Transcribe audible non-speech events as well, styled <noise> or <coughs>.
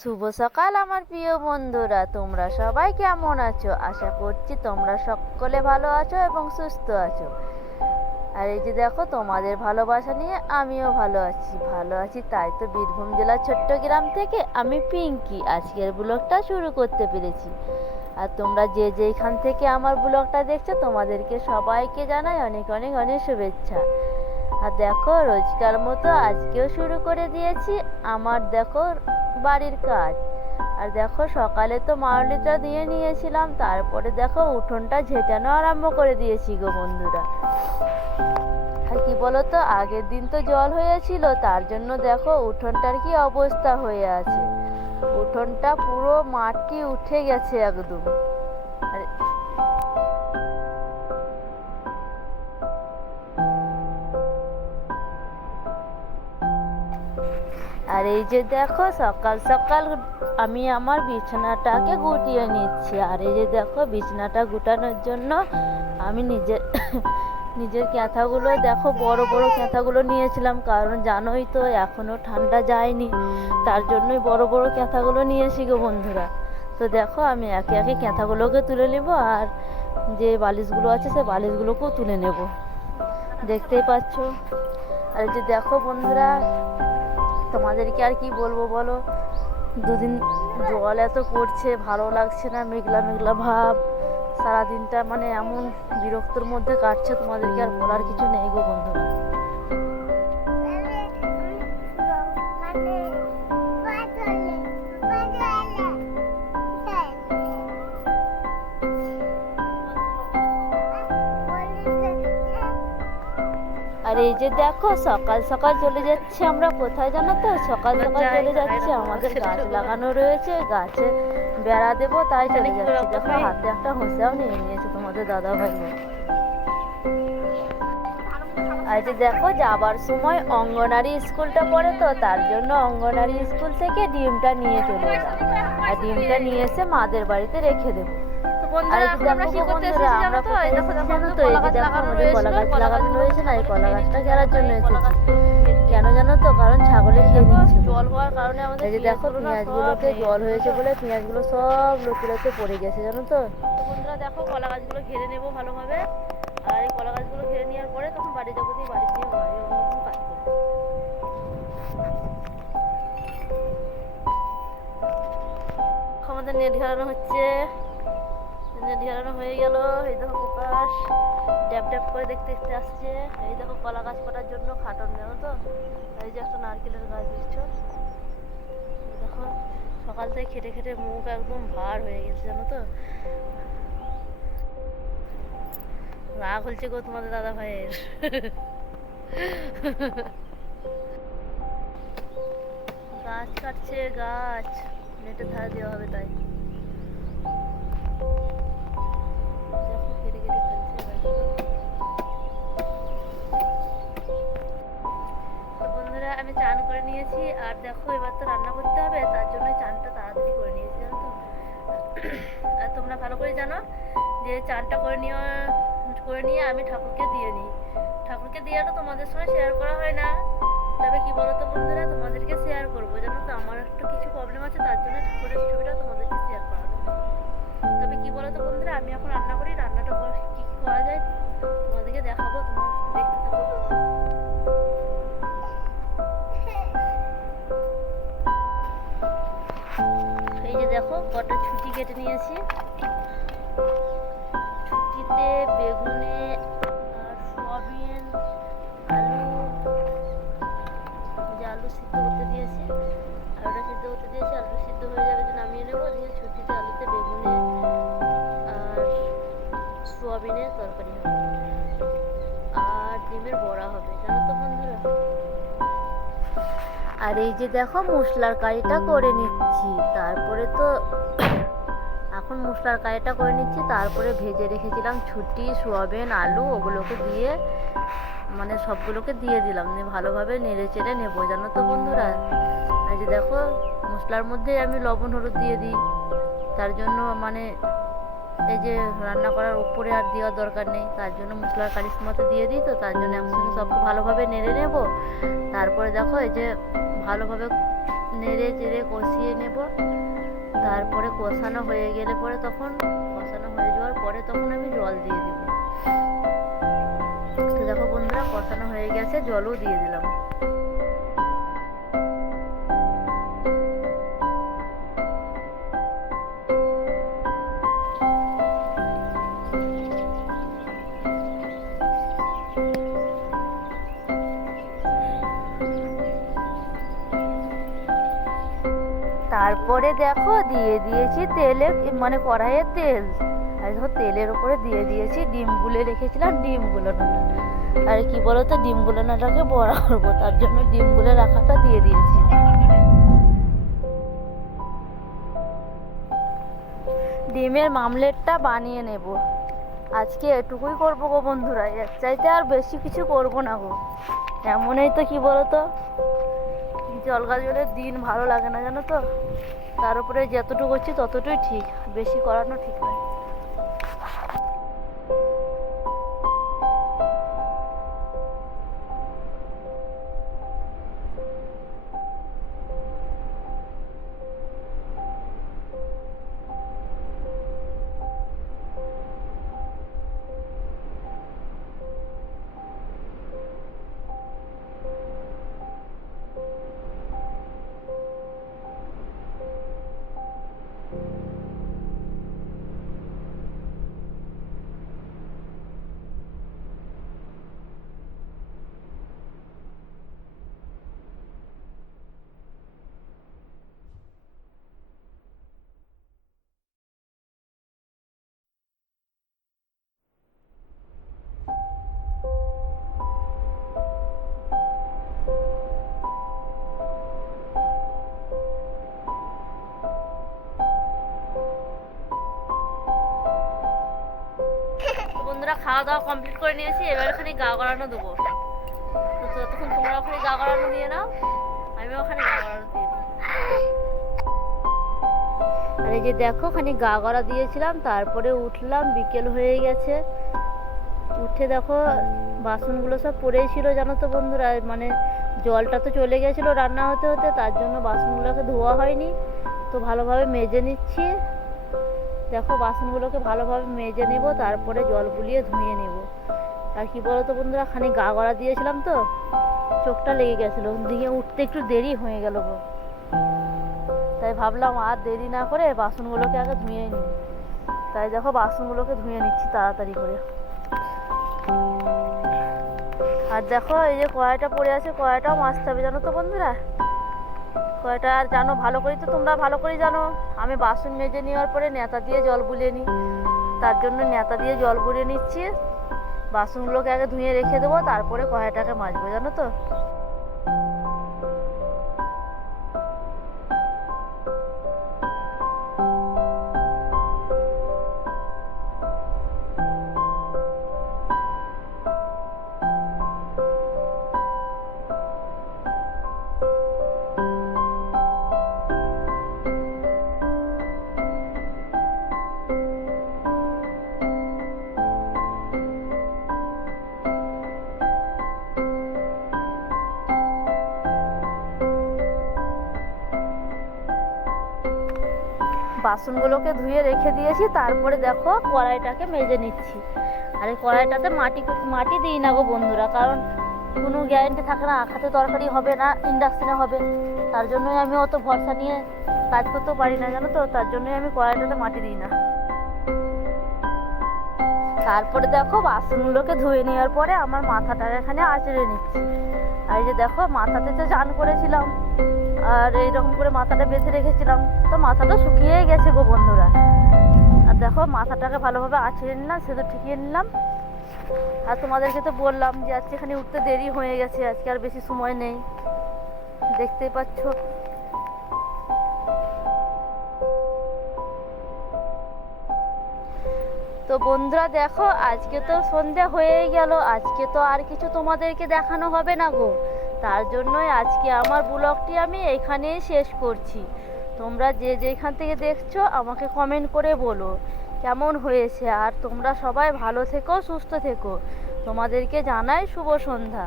শুভ সকাল আমার প্রিয় বন্ধুরা, তোমরা সবাই কেমন আছো? আশা করছি তোমরা সকলে ভালো আছো এবং সুস্থ আছো। আর এই যে দেখো, তোমাদের ভালোবাসা নিয়ে আমিও ভালো আছি ভালো আছি তাই তো বীরভূম জেলার ছোট্ট গ্রাম থেকে আমি পিঙ্কি। আজকের ব্লগটা শুরু করতে পেরেছি। আর তোমরা যে যেখান থেকে আমার ব্লগটা দেখছ, তোমাদেরকে সবাইকে জানাই অনেক অনেক অনেক শুভেচ্ছা। আর দেখো, রোজকার মতো আজকেও শুরু করে দিয়েছি। আমার দেখো বাড়ির কাজ। আর দেখো, সকালে তো মারলিটা দিয়ে নিয়েছিলাম, তারপরে দেখো উঠোনটা ঝেঁটানো আরম্ভ করে দিয়েছি গো বন্ধুরা। আর কি বলতো, আগের দিন তো জল হয়েছিল, তার জন্য দেখো উঠোনটার কি অবস্থা হয়ে আছে। উঠোনটা পুরো মাটি উঠে গেছে একদম। আর এই যে দেখো, সকাল সকাল আমি আমার বিছানাটাকে গুটিয়ে নিচ্ছি। আর এই যে দেখো, বিছানাটা গুটানোর জন্য আমি নিজের <coughs> নিজের ক্যাথাগুলো দেখো, বড় বড় ক্যাথাগুলো নিয়েছিলাম। কারণ জানোই তো এখনও ঠান্ডা যায়নি। তার জন্যই বড় বড় ক্যাথাগুলো নিয়েছি গো বন্ধুরা। তো দেখো, আমি একে একে ক্যাথাগুলোকে তুলে নেব, আর যে বালিশগুলো আছে, সে বালিশগুলোকেও তুলে নেব। দেখতেই পাচ্ছ? আর যে দেখো বন্ধুরা তোমাদেরকে আর কি বলব বলো? দুদিন জল এত করছে ভালো লাগছে না, মেঘলা মেঘলা ভাব। সারাদিনটা মানে এমন বিরক্তর মধ্যে কাটছে তোমাদেরকে আর বলার কিছু নেই গো বন্ধুরা। এই যে দেখো সকাল সকাল চলে যাচ্ছে আমরা। কোথায় জানো তো? সকাল সকাল চলে যাচ্ছে। আমাদের গাছ লাগানো রয়েছে গাছে বেড়া দেবো তাই চলে যাচ্ছে। দেখো হাতে একটা হোসেও নিয়ে নিয়েছে তোমাদের দাদা ভাই আর যে দেখো যাবার সময় অঙ্গনারী স্কুলটা পড়ে তো তার জন্য অঙ্গনারী স্কুল থেকে ডিমটা নিয়ে চলে এলাম। আর ডিমটা নিয়ে এসে মাদের বাড়িতে রেখে দেবো। আর এই যে দেখো গো বন্ধুরা, আমরা কোথায় এসেছি জানো তো? এই যে দেখো আমাদের কলা গাছ লাগানো রয়েছে না, এই কলা গাছটা ঘেরার জন্য এসেছি। কেন জানো তো? কারণ ছাগলে খেয়ে নিচ্ছে। জল হওয়ার কারণে আমাদের এই যে দেখো পেঁয়াজগুলোতে জল হয়েছে বলে পেঁয়াজগুলো সব লোকে লোকে পড়ে গেছে জানো তো? বন্ধুরা দেখো কলা গাছগুলো ঘিরে নেব ভালোভাবে। আর এই কলা গাছগুলো ঘিরে নেওয়ার পরে তখন বাড়ি যাব দিয়ে বাড়ি দিয়ে কাজ করব। আমাদের নেট ঘেরানো হচ্ছে। ঘেরানো হয়ে গেল, এই দেখো প্রকাশ ড্যাপ ড্যাপ করে দেখতে দেখতে আসছে। এই দেখো কলা গাছ করার জন্য খাটন, জানো তো? এই যে একটা নারকেলের গাছ এই দেখো, সকাল থেকে খেটে খেটে মুখ একদম ভার হয়ে গেছে, জানো তো? রাগ হচ্ছে গো তোমাদের দাদা ভাইয়ের। গাছ কাটছে, গাছ। নেটের ধারে দেওয়া হবে তাই। চান করে নিয়েছি, আর দেখো এবার তো রান্না করতে হবে, তার জন্য চানটা তাড়াতাড়ি করে নিয়েছি, জানো তো? আর তোমরা ভালো করে জানো যে চানটা করে নিয়ে করে নিয়ে আমি ঠাকুরকে দিয়ে নিই। ঠাকুরকে দিয়ে তো তোমাদের সঙ্গে শেয়ার করা হয় না। তবে কি বলতো বন্ধুরা, তোমাদেরকে শেয়ার করব, জানো তো? আমার একটু কিছু প্রবলেম আছে, তার জন্য ঠাকুরের ছবিটা তোমাদেরকে শেয়ার করা তবে কি বলতো বন্ধুরা, আমি এখন রান্না করি, রান্নাটা কি করা যায় তোমাদেরকে দেখাবো, তোমরা দেখতে থাকো। কটা ছুটি কেটে নিয়েছি? ছুটিতে বেগুনে আর সয়াবিন, আলু যে আলু সিদ্ধ করতে দিয়েছি। আলুটা সিদ্ধ করতে দিয়েছি আলু সিদ্ধ হয়ে যাবে যে নামিয়ে নেব। দিয়ে ছুটিতে আলুতে বেগুনে আর সোয়াবিনের তরকারি হবে। আর ডিমের বড়া হবে, জানো তো বন্ধুরা? আর এই যে দেখো মশলার কারিটা করে নিচ্ছি। তারপরে তো এখন মশলার কারিটা করে নিচ্ছি। তারপরে ভেজে রেখেছিলাম ছুটি, সোয়াবিন, আলু, ওগুলোকে দিয়ে মানে সবগুলোকে দিয়ে দিলাম। দিয়ে ভালোভাবে নেড়ে চেড়ে নেব। জানো তো বন্ধুরা? আর যে দেখো, মশলার মধ্যে আমি লবণ, হলুদ দিয়ে দিই। তার জন্য মানে এই যে রান্না করার উপরে আর দেওয়ার দরকার নেই। তার জন্য মশলার কারির মতো দিয়ে দিই তো, তার জন্য একসঙ্গে সবকে ভালোভাবে নেড়ে নেব। তারপরে দেখো এই যে ভালোভাবে নেড়ে চেড়ে কষিয়ে নেব। তারপরে কষানো হয়ে গেলে পরে তখন, কষানো হয়ে যাওয়ার পরে তখন আমি জল দিয়ে দিব। তো দেখো বন্ধুরা, কষানো হয়ে গেছে, জলও দিয়ে দিলাম। তারপরে দেখো, দিয়ে দিয়েছি তেলে মানে কড়াইয়ে তেল। আর দেখো, তেলের উপরে দিয়ে দিয়েছি ডিম গুলে রেখেছিলাম ডিম গুলোনোটা আর কি বলতো ডিম গুলোনোটাকে বড়া করব, তার জন্য ডিম গুলে রাখাটা দিয়ে দিয়েছি। ডিমের মামলেটটা বানিয়ে নেব। আজকে এটুকুই করব গো বন্ধুরা, এর চাইতে আর বেশি কিছু করব না গো। এমনই তো কি বলতো জল গাজলের দিন ভালো লাগে না জানো তো? তার উপরে যতটুকু করছি ততটুকুই ঠিক বেশি করানো ঠিক নয়। খাওয়া দাওয়া কমপ্লিট করে নিয়েছি, এবার ওখানে গা গড়ানো দেবো। তো তোমরা ওখানে গা গড়ানো দিয়ে নাও আমি ওখানে গা গড়ানো দিয়ে আর যে দেখো, ওখানে গা গড়া দিয়েছিলাম, তারপরে উঠলাম, বিকেল হয়ে গেছে। উঠে দেখো, বাসনগুলো সব পড়েই জানো তো বন্ধুরা মানে জলটা তো চলে গেছিল রান্না হতে হতে, তার জন্য বাসনগুলোকে ধোয়া হয়নি। তো ভালোভাবে মেজে নিচ্ছি। দেখো, বাসনগুলোকে ভালোভাবে মেজে নেব, তারপরে জল বুলিয়ে ধুয়ে নেব। আর কি বলতো বন্ধুরা, খানিক গা গড়া দিয়েছিলাম তো, চোখটা লেগে গেছিল। দিকে উঠতে একটু দেরি হয়ে গেল গো। তাই ভাবলাম আর দেরি না করে বাসনগুলোকে আগে ধুয়ে নিই। তাই দেখো, বাসনগুলোকে ধুয়ে নিচ্ছি তাড়াতাড়ি করে। আর দেখো, এই যে কড়াইটা পড়ে আছে, কড়াইটাও মাজতে হবে জানো তো বন্ধুরা? কয়টা আর জানো? ভালো করেই তো তোমরা ভালো করে জানো। আমি বাসন মেজে নেওয়ার পরে নেতা দিয়ে জল বুলিয়ে নিই তার জন্য নেতা দিয়ে জল বুলিয়ে নিচ্ছি। বাসনগুলোকে আগে ধুয়ে রেখে দেবো, তারপরে কয়টাকে মাজবো, জানো তো? বাসনগুলোকে ধুয়ে রেখে দিয়েছি, তারপরে দেখো কড়াইটাকে মেজে নিচ্ছি। আর এই কড়াইটাতে মাটি মাটি দিই না গো বন্ধুরা, কারণ কোনো গ্যারেন্টি থাকে না আখাতে তরকারি হবে না ইন্ডাকশানে হবে। তার জন্যই আমি অত ভরসা নিয়ে কাজ করতেও পারি না, জানো তো? তার জন্যই আমি কড়াইটাতে মাটি দিই না। তারপরে দেখো বাসনগুলোকে ধুয়ে নেওয়ার পরে আমার মাথাটা এখানে আঁচড়ে নিচ্ছি। আর এই যে দেখো, মাথাতে তো চান করেছিলাম। আর এইরকম করে মাথাটা বেঁধে রেখেছিলাম। তো মাথাটা শুকিয়ে গেছে গো বন্ধুরা। আর দেখো, মাথাটাকে ভালোভাবে আঁচড়ে নিলাম সে তো ঠিকিয়ে নিলাম। আর তোমাদেরকে তো বললাম যে আজকে এখানে উঠতে দেরি হয়ে গেছে, আজকে আর বেশি সময় নেই। দেখতেই পাচ্ছ। তো বন্ধুরা দেখো, আজকে তো সন্ধ্যা হয়েই গেল, আজকে তো আর কিছু তোমাদেরকে দেখানো হবে না গো। তার জন্যই আজকে আমার ব্লগটি আমি এখানেই শেষ করছি। তোমরা যে যেখান থেকে দেখছ আমাকে কমেন্ট করে বলো, কেমন হয়েছে? আর তোমরা সবাই ভালো থেকো, সুস্থ থেকো। তোমাদেরকে জানাই শুভ সন্ধ্যা।